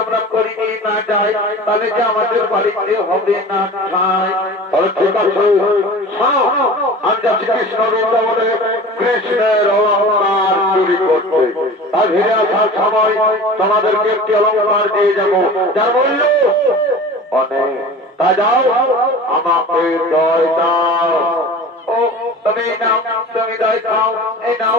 আমরা করি না যাই, তাহলে যে আমাদের বাড়িতে হবে না খাই তাহলে ঠিক আছে। আমি যাচ্ছি কৃষ্ণ কৃষ্ণের অলঙ্কার চুরি করতে। তাই ফিরে আসার সময় তোমাদেরকে একটি অলঙ্কার দিয়ে যাব। মূল্য অনেক। তা যাও, আমাকে দয় দাও। ও, তুমি নাও, তুমি দয় খাও এই নাও।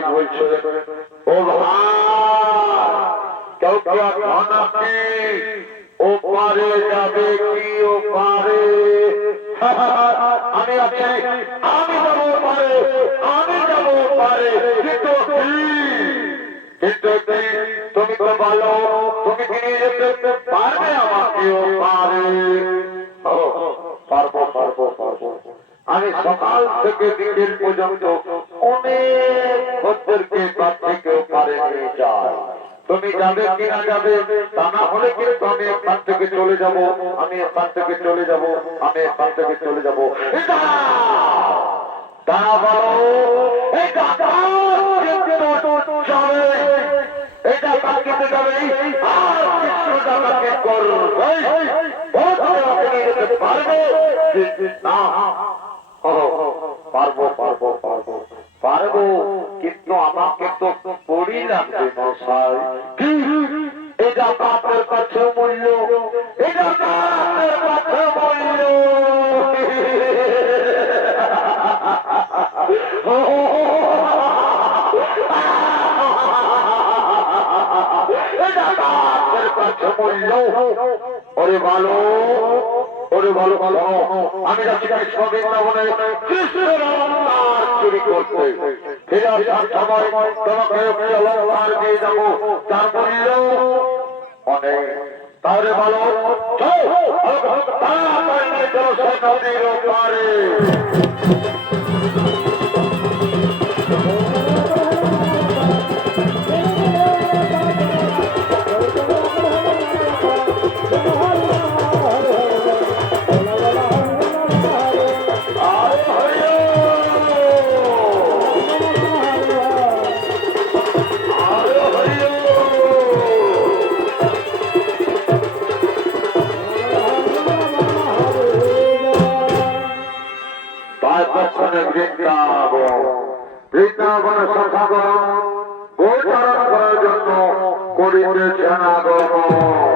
নাবিক বলছে ও ভাই ও পারে যাবে কি, ও পারে। আমি আছি, আমি যাব পারে, আমি যাব পারে। কিন্তু তুমি তো ভালো, তুমি পারবে আমাকে, ও পারে। পারব পারব পারব। আমি সকাল থেকে বিকেল পর্যন্ত অনেক খদ্দেরকে তার থেকেও পারে নিয়ে যায়। তুমি যাবে কি না যাবে, তা না হলে কিন্তু আমি এখান থেকে চলে যাব, আমি এখান থেকে চলে যাব, আমি এখান থেকে চলে যাব। তা বলো এটা কাকিতে যাবে। আর কৃষ্ণ করবে পারবে না, পারব পারব পারব। পারব কিন্তু আমাকে তো পড়ি লাগবে? এটা কাছে মূল্য মূল্য ওরে ভালো ওরে ভালো ভালো আমি কৃষ্ণের অলঙ্কার চুরি করতে। ফিরে আসার সময় তোমাকে অলঙ্কার দিয়ে যাব। অনেক। তাহলে ভালো তাড়াতাড়ি চলো ওপারে। দর্শনে বৃন্দাবন বৃন্দাবনে সখাগণ গোচারণ করার জন্য করিতেছেন আগমন।